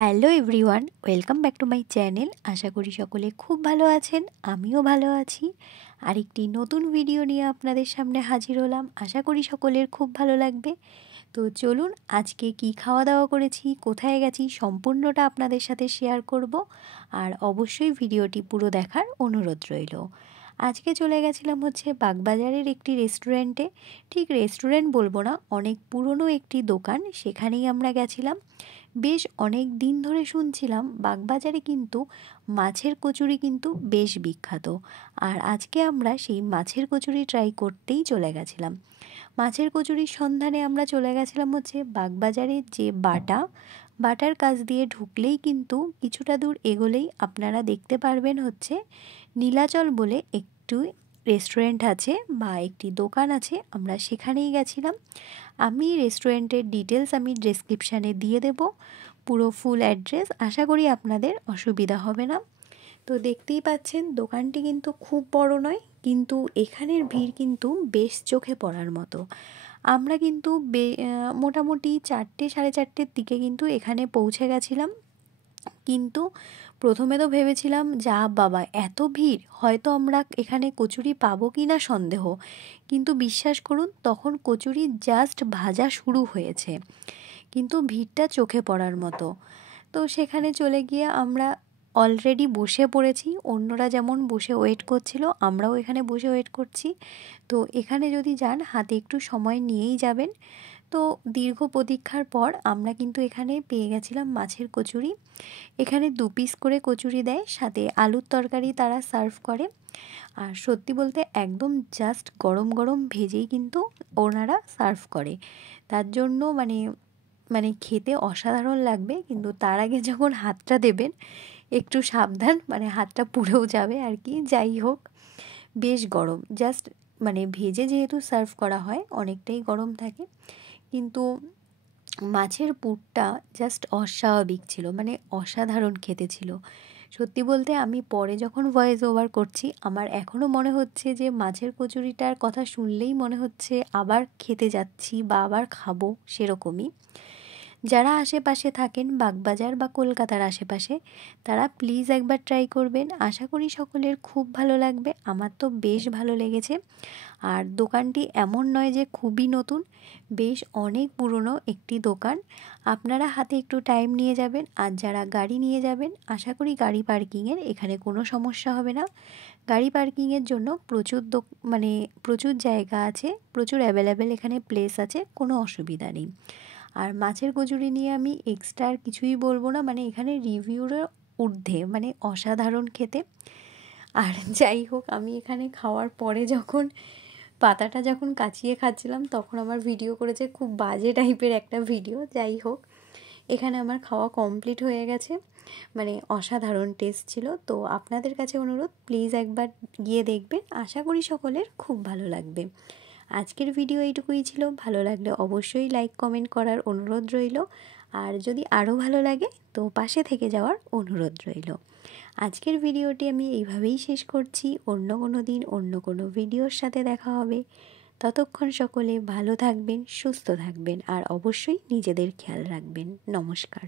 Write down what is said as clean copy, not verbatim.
Hello everyone, welcome back to my channel. আশা করি সকলে খুব ভালো আছেন, আমিও ভালো আছি। আরেকটি নতুন ভিডিও নিয়ে আপনাদের সামনে হাজির হলাম। আশা করি সকলের খুব ভালো লাগবে। তো চলুন, আজকে কি খাওয়া দাওয়া করেছি, কোথায় গেছি, সম্পূর্ণটা আপনাদের সাথে শেয়ার করব। আর অবশ্যই ভিডিওটি পুরো দেখার অনুরোধ রইল। আজকে চলে গেছিলাম বাগবাজারের একটি রেস্টুরেন্টে। ঠিক রেস্টুরেন্ট বলবো না, অনেক পুরনো একটি দোকান, সেখানেই আমরা গেছিলাম। বেশ অনেক দিন ধরে শুনছিলাম বাগবাজারে কিন্তু মাছের কচুরি কিন্তু বেশ বিখ্যাত। আর আজকে আমরা সেই মাছের কচুরি ট্রাই করতেই চলে গেছিলাম। মাছের কচুরির সন্ধানে আমরা চলে গেছিলাম বাগবাজারের যে বাটার কাছ দিয়ে ঢুকলেই কিন্তু কিছুটা দূর এগোলেই আপনারা দেখতে পারবেন নীলাচল বলে একটু রেস্টুরেন্ট আছে বা একটি দোকান আছে। আমরা সেখানেই গেছিলাম। আমি রেস্টুরেন্টের ডিটেলস ডেসক্রিপশানে দিয়ে দেব, পুরো ফুল অ্যাড্রেস। আশা করি আপনাদের অসুবিধা হবে না। তো দেখতেই পাচ্ছেন, দোকানটি কিন্তু খুব বড় নয়, কিন্তু এখানের ভিড় কিন্তু বেশ চোখে পড়ার মতো। আমরা কিন্তু মোটামুটি 4টে সাড়ে 4টের দিকে কিন্তু এখানে পৌঁছে গেছিলাম। কিন্তু প্রথমে তো ভেবেছিলাম, যা বাবা এত ভিড়, হয়তো আমরা এখানে কচুরি পাবো কি না সন্দেহ। কিন্তু বিশ্বাস করুন, তখন কচুরি জাস্ট ভাজা শুরু হয়েছে, কিন্তু ভিড়টা চোখে পড়ার মতো। তো সেখানে চলে গিয়ে আমরা অলরেডি বসে পড়েছি। অন্যরা যেমন বসে ওয়েট করছিল, আমরাও এখানে বসে ওয়েট করছি। তো এখানে যদি যান, হাতে একটু সময় নিয়েই যাবেন। তো দীর্ঘ প্রতীক্ষার পর আমরা কিন্তু এখানে পেয়ে গেছিলাম মাছের কচুরি। এখানে 2 পিস করে কচুরি দেয়, সাথে আলুর তরকারি তারা সার্ভ করে। আর সত্যি বলতে একদম জাস্ট গরম গরম ভেজেই কিন্তু ওনারা সার্ভ করে। তার জন্য মানে খেতে অসাধারণ লাগবে। কিন্তু তার আগে যখন হাতটা দেবেন, একটু সাবধান, হাতটা পুড়েও যাবে আর কি। যাই হোক, বেশ গরম, জাস্ট ভেজে যেহেতু সার্ভ করা হয়, অনেকটাই গরম থাকে। কিন্তু মাছের পুরটা জাস্ট অস্বাভাবিক ছিল, অসাধারণ খেতে ছিল। সত্যি বলতে আমি পরে যখন ভয়েস ওভার করছি, আমার এখনও মনে হচ্ছে যে মাছের কচুরিটার কথা শুনলেই মনে হচ্ছে আবার খেতে যাচ্ছি বা আবার খাবো, সেরকমই। যারা আশেপাশে থাকেন, বাগবাজার বা কলকাতার আশেপাশে, তারা প্লিজ একবার ট্রাই করবেন। আশা করি সকলের খুব ভালো লাগবে। আমার তো বেশ ভালো লেগেছে। আর দোকানটি এমন নয় যে খুবই নতুন, বেশ অনেক পুরনো একটি দোকান। আপনারা হাতে একটু টাইম নিয়ে যাবেন। আর যারা গাড়ি নিয়ে যাবেন, আশা করি গাড়ি পার্কিংয়ের এখানে কোনো সমস্যা হবে না। গাড়ি পার্কিংয়ের জন্য প্রচুর জায়গা আছে, প্রচুর অ্যাভেলেবেল এখানে প্লেস আছে, কোনো অসুবিধা নেই। আর মাছের কচুরি নিয়ে আমি এক্সট্রা আর কিছুই বলবো না, এখানে রিভিউরও ঊর্ধ্বে, অসাধারণ খেতে। আর যাই হোক, আমি এখানে খাওয়ার পরে পাতাটা যখন কাচিয়ে খাচ্ছিলাম, তখন আমার ভিডিও করেছে খুব বাজে টাইপের একটা ভিডিও। যাই হোক, এখানে আমার খাওয়া কমপ্লিট হয়ে গেছে। অসাধারণ টেস্ট ছিল। তো আপনাদের কাছে অনুরোধ, প্লিজ একবার গিয়ে দেখবেন। আশা করি সকলের খুব ভালো লাগবে। আজকের ভিডিও এইটুকুই ছিল। ভালো লাগলে অবশ্যই লাইক কমেন্ট করার অনুরোধ রইল। আর যদি আরও ভালো লাগে, তো পাশে থেকে যাওয়ার অনুরোধ রইল। আজকের ভিডিওটি আমি এইভাবেই শেষ করছি। অন্য কোনো দিন অন্য কোনো ভিডিওর সাথে দেখা হবে। ততক্ষণ সকলে ভালো থাকবেন, সুস্থ থাকবেন, আর অবশ্যই নিজেদের খেয়াল রাখবেন। নমস্কার।